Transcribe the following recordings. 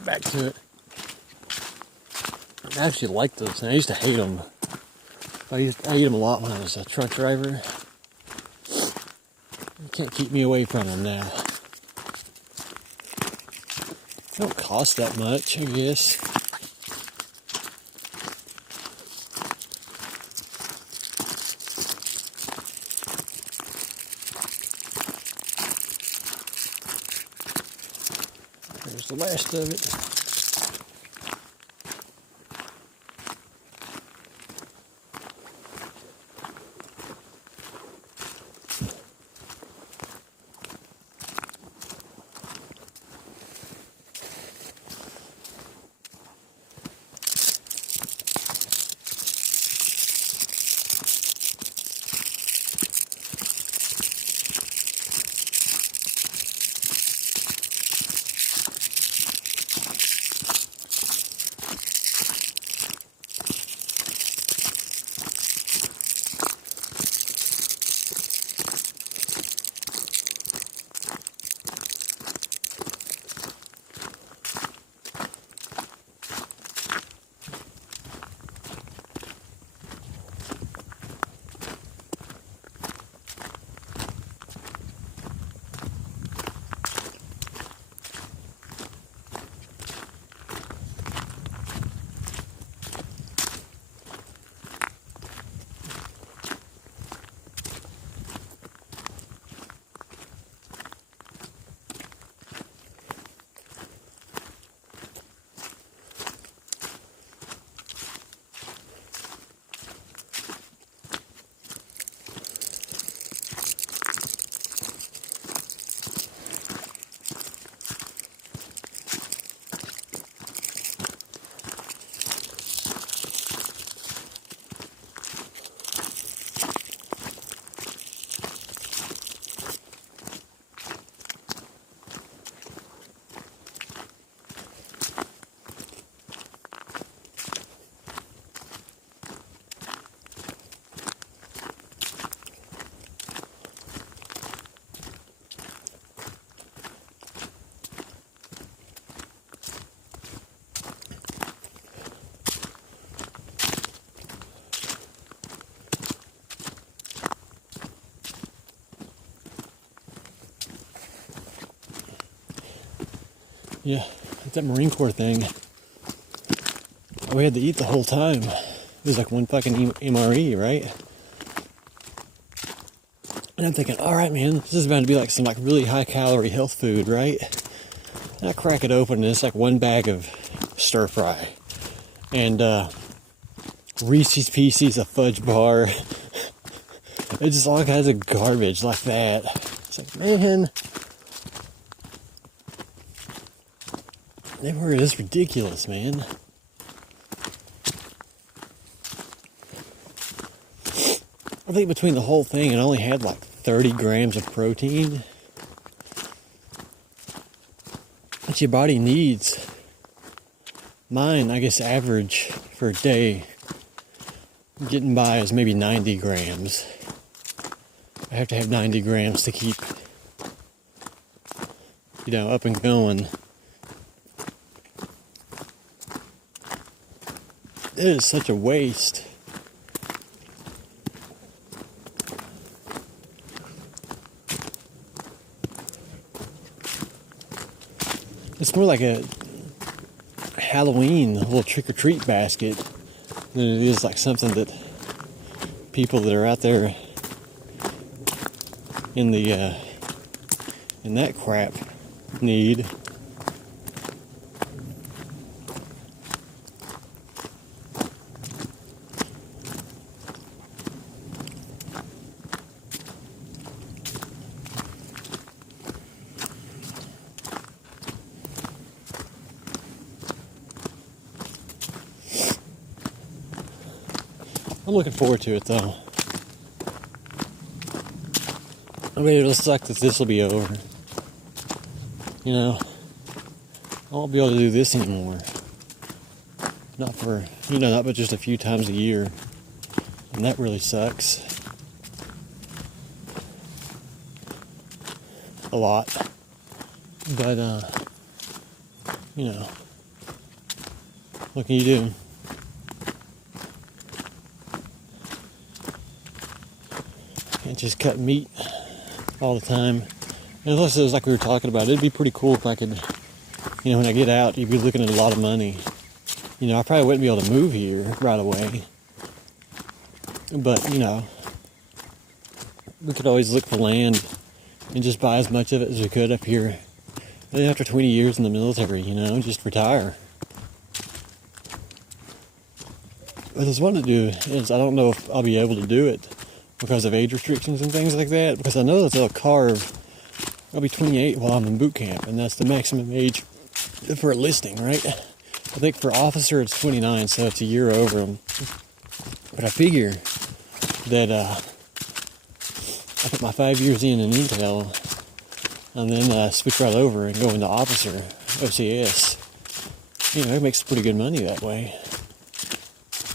right back to it. I actually like those. I used to hate them. I ate them a lot when I was a truck driver. You can't keep me away from them now. They don't cost that much, I guess. There's the last of it. Yeah, it's that Marine Corps thing. We had to eat the whole time. It was like one fucking MRE, right? And I'm thinking, all right, man, this is about to be like some like really high calorie health food, right? And I crack it open and it's like one bag of stir fry. And Reese's Pieces, a fudge bar. It's just all kinds of garbage like that. It's like, man, they were just ridiculous, man. I think between the whole thing, it only had like 30 grams of protein that your body needs. Mine, I guess, average for a day, getting by is maybe 90 grams. I have to have 90 grams to keep, up and going. It is such a waste. It's more like a Halloween little trick-or-treat basket than it is like something that people that are out there in the in that crap need. I'm looking forward to it though. I mean, it'll suck that this will be over. I won't be able to do this anymore. Not for, not but just a few times a year. And that really sucks. A lot. But, What can you do? Can't just cut meat all the time. And unless it was like we were talking about, it'd be pretty cool if I could, when I get out, you'd be looking at a lot of money. I probably wouldn't be able to move here right away. But, we could always look for land and just buy as much of it as we could up here. And then after 20 years in the military, just retire. What I was wanting to do is, I don't know if I'll be able to do it because of age restrictions and things like that, because I know that they'll carve, I'll be 28 while I'm in boot camp, and that's the maximum age for enlisting, right? I think for officer it's 29, so it's a year over them. But I figure that I put my 5 years in intel, and then switch right over and go into officer, OCS. It makes pretty good money that way.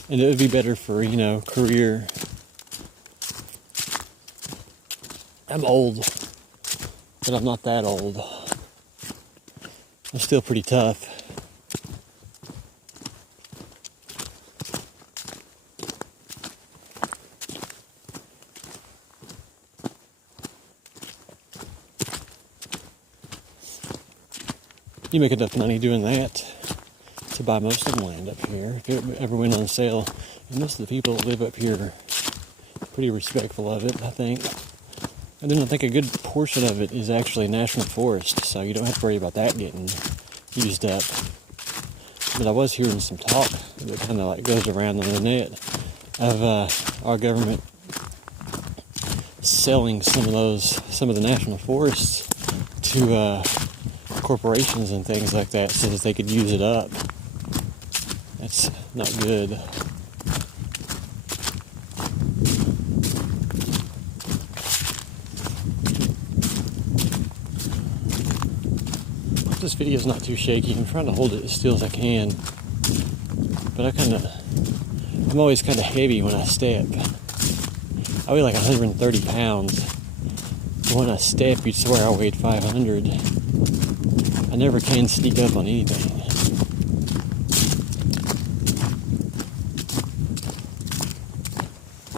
And it would be better for, career. I'm old, but I'm not that old. I'm still pretty tough. You make enough money doing that to buy most of the land up here if it ever went on sale. And most of the people that live up here are pretty respectful of it, I think. And then I think a good portion of it is actually national forest, so you don't have to worry about that getting used up. But I was hearing some talk that kind of like goes around on the net of our government selling some of the national forests to corporations and things like that so that they could use it up. That's not good. This video is not too shaky. I'm trying to hold it as still as I can, but I'm always kind of heavy when I step. I weigh like 130 pounds. When I step, you'd swear I weighed 500. I never can sneak up on anything.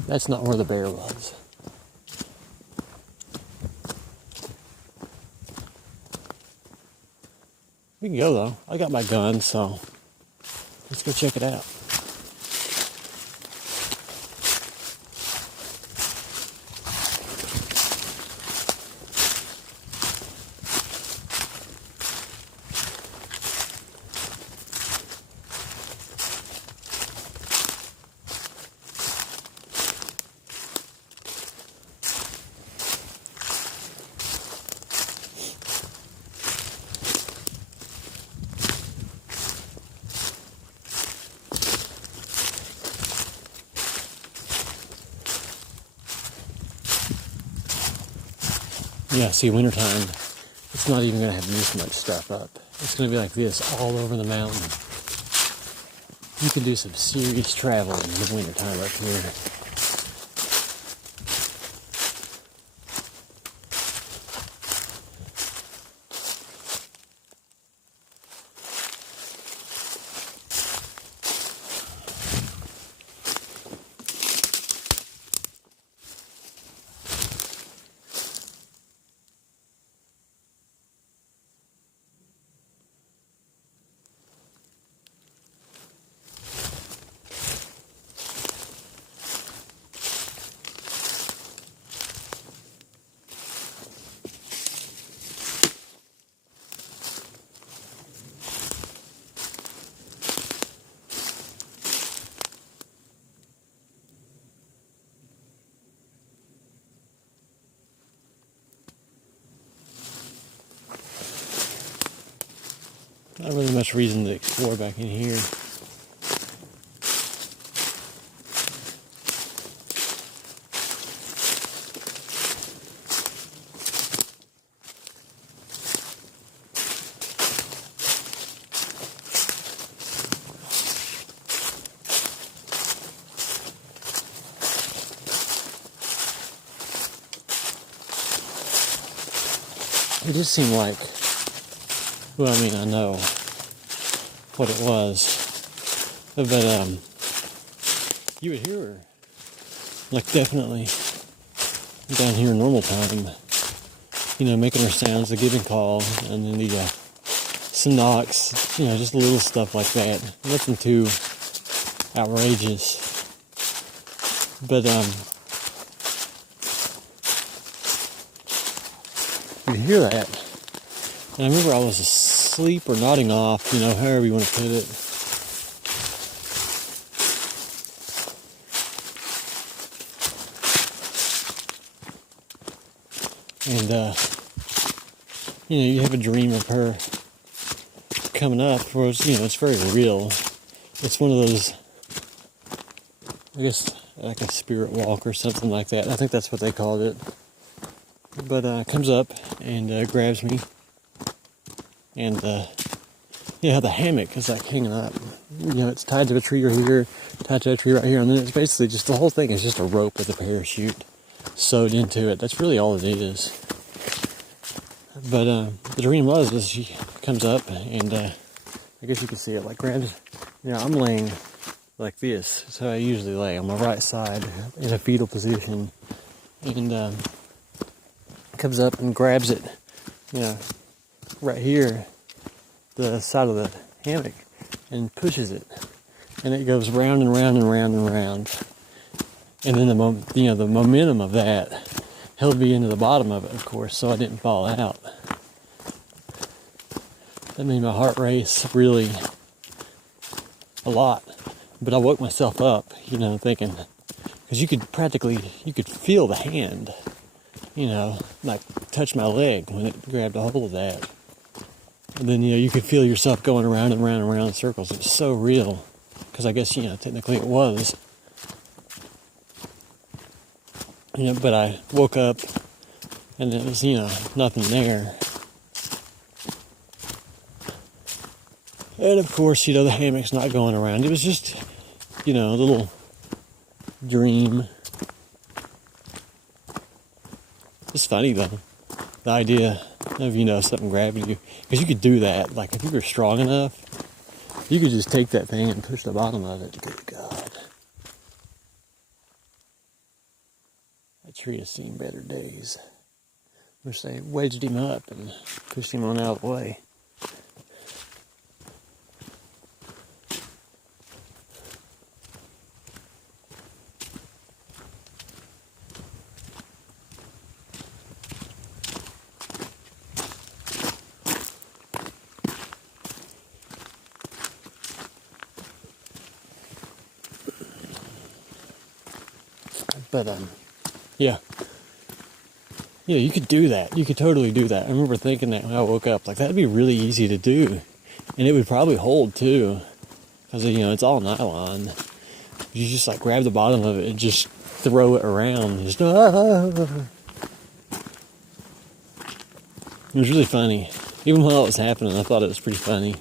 That's not where the bear was. We can go though. I got my gun, so let's go check it out. Yeah, see, wintertime, it's not even going to have this much stuff up. It's going to be like this all over the mountain. You can do some serious traveling in the wintertime up here. Not really much reason to explore back in here. It just seemed like, well, I mean, I know what it was. But you would hear her, like definitely down here in normal time, making her sounds, the giving call, and then the some knocks, just little stuff like that. Nothing too outrageous. But you'd hear that. And I remember I was asleep or nodding off, however you want to put it. And, you have a dream of her coming up, where it's very real. It's one of those, I guess, like a spirit walk or something like that. I think that's what they called it. But comes up and grabs me. And, the hammock is like hanging up. It's tied to a tree right here, tied to a tree right here, and then it's basically just, the whole thing is just a rope with a parachute sewed into it. That's really all it is. But the dream was she comes up and I guess you can see it, like grabs, I'm laying like this. So I usually lay on my right side in a fetal position, and comes up and grabs it, right here, the side of the hammock, and pushes it, and it goes round and round and round and round. And then the momentum of that held me into the bottom of it, of course, so I didn't fall out. That made my heart race really a lot. But I woke myself up, thinking, because you could feel the hand, like touch my leg when it grabbed a hold of that. And then, you could feel yourself going around and around and around in circles. It was so real, because I guess, technically it was. But I woke up and it was, nothing there. And of course, the hammock's not going around. It was just, a little dream. It's funny though, the idea of, something grabbing you. Because you could do that. Like if you were strong enough, you could just take that thing and push the bottom of it. Good God. That tree has seen better days. Wish they wedged him up and pushed him on out of the way. But, yeah, you could do that. You could totally do that. I remember thinking that when I woke up, like, that'd be really easy to do. And it would probably hold, too. Because, it's all nylon. You just, like, grab the bottom of it and just throw it around. Just, It was really funny. Even while it was happening, I thought it was pretty funny.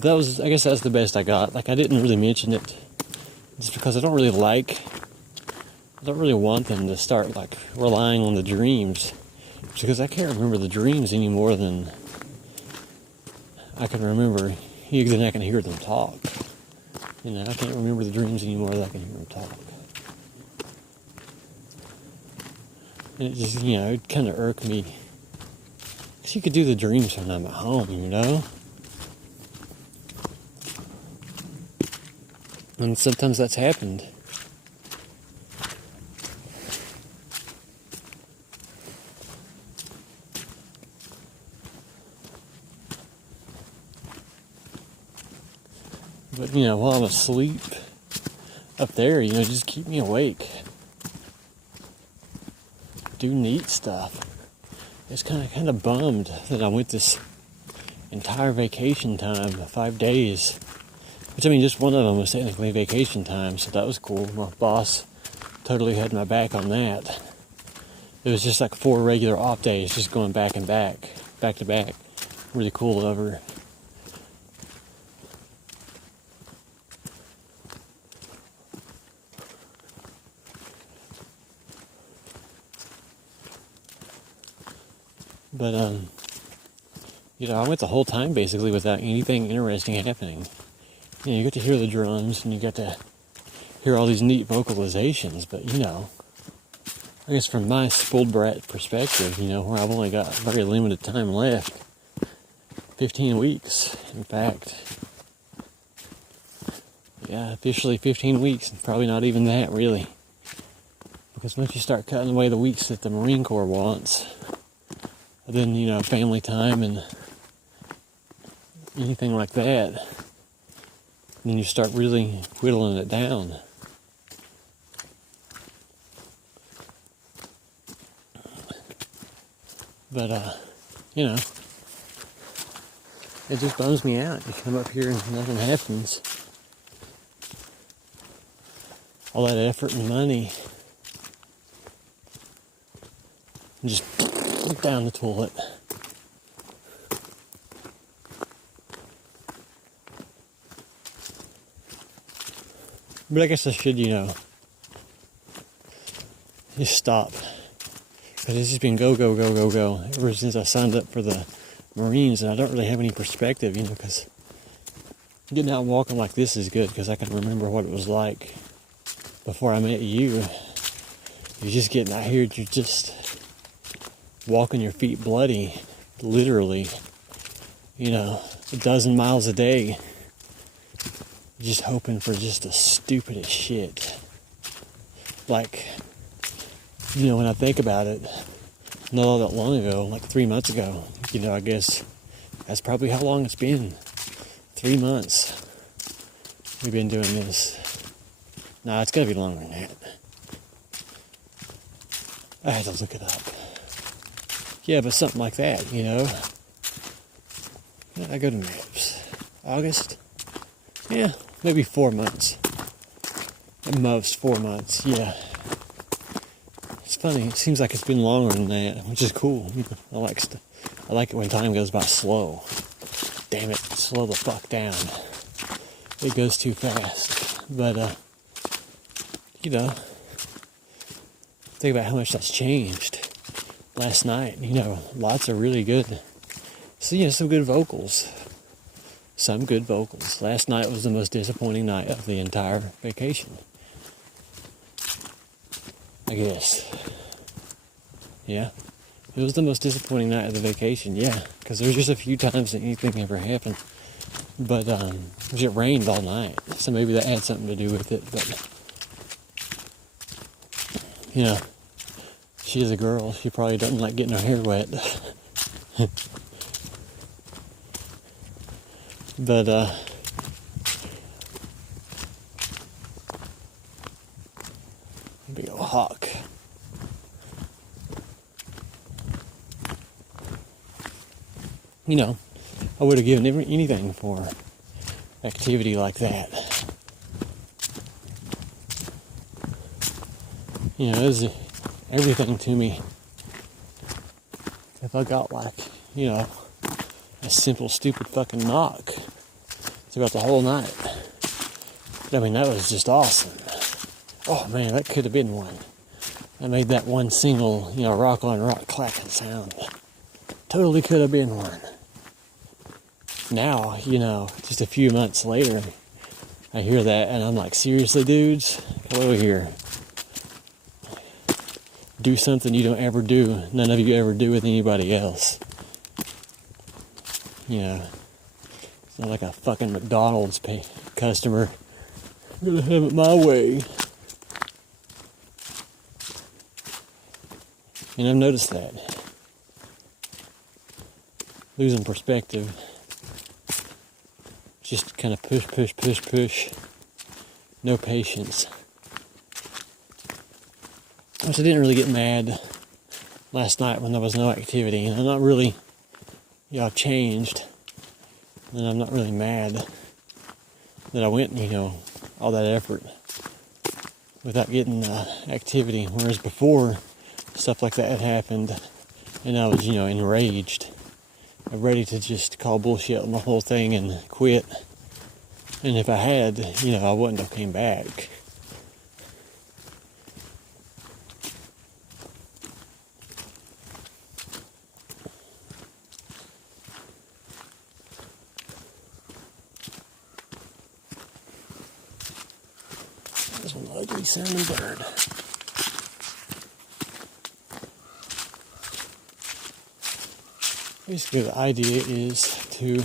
That was, I guess that's the best I got. Like, I didn't really mention it just because I don't really want them to start, like, relying on the dreams. Because I can't remember the dreams any more than I can remember, then I can hear them talk. I can't remember the dreams anymore than I can hear them talk. And it just, it kind of irked me. Because you could do the dreams when I'm at home, And sometimes that's happened. But, while I'm asleep up there, just keep me awake. Do neat stuff. It's kind of bummed that I went this entire vacation time, 5 days. Which, just one of them was technically vacation time, so that was cool. My boss totally had my back on that. It was just like 4 regular off days, just going back and back to back. Really cool of her. But, I went the whole time basically without anything interesting happening. You get to hear the drums and you get to hear all these neat vocalizations, but, I guess from my spoiled brat perspective, where I've only got very limited time left, 15 weeks, in fact. Yeah, officially 15 weeks, probably not even that, really. Because once you start cutting away the weeks that the Marine Corps wants, then, family time and anything like that, then you start really whittling it down. But, it just bums me out. You come up here and nothing happens. All that effort and money just down the toilet. But I guess I should, just stop. Because it's just been go, go, go, go, go ever since I signed up for the Marines, and I don't really have any perspective, because getting out and walking like this is good, because I can remember what it was like before I met you. You're just getting out here, you're just walking your feet bloody, literally, a dozen miles a day, just hoping for just the stupidest shit. Like, when I think about it, not all that long ago, like 3 months ago, I guess that's probably how long it's been. 3 months we've been doing this. Nah, it's gotta be longer than that. I had to look it up. Yeah, but something like that, I go to maps. August? Yeah, maybe 4 months. At most 4 months, yeah. It's funny, it seems like it's been longer than that, which is cool. I like it when time goes by slow. Damn it, slow the fuck down. It goes too fast. But, think about how much that's changed. Last night, lots of really good, some good vocals. Some good vocals. Last night was the most disappointing night of the entire vacation, I guess. Yeah. It was the most disappointing night of the vacation, yeah. Because there's just a few times that anything ever happened. But, it rained all night. So maybe that had something to do with it. But, she's a girl. She probably doesn't like getting her hair wet. But, big old hawk. I would have given anything for activity like that. It was everything to me. If I got a simple, stupid fucking knock throughout the whole night. That was just awesome. Oh man, that could have been one. I made that one single, rock on rock clacking sound. Totally could have been one. Now, just a few months later, I hear that and I'm like, seriously, dudes? Come over here. Do something you don't ever do, none of you ever do with anybody else. It's not like a fucking McDonald's customer. I'm gonna have it my way. And I've noticed that. Losing perspective. Just kind of push, push, push, push. No patience. Which I didn't really get mad last night when there was no activity. And I'm not really, I've changed. And I'm not really mad that I went, all that effort without getting activity. Whereas before, stuff like that had happened and I was, enraged. Ready to just call bullshit on the whole thing and quit. And if I had, I wouldn't have came back. There's an ugly sounding bird. Basically, the idea is to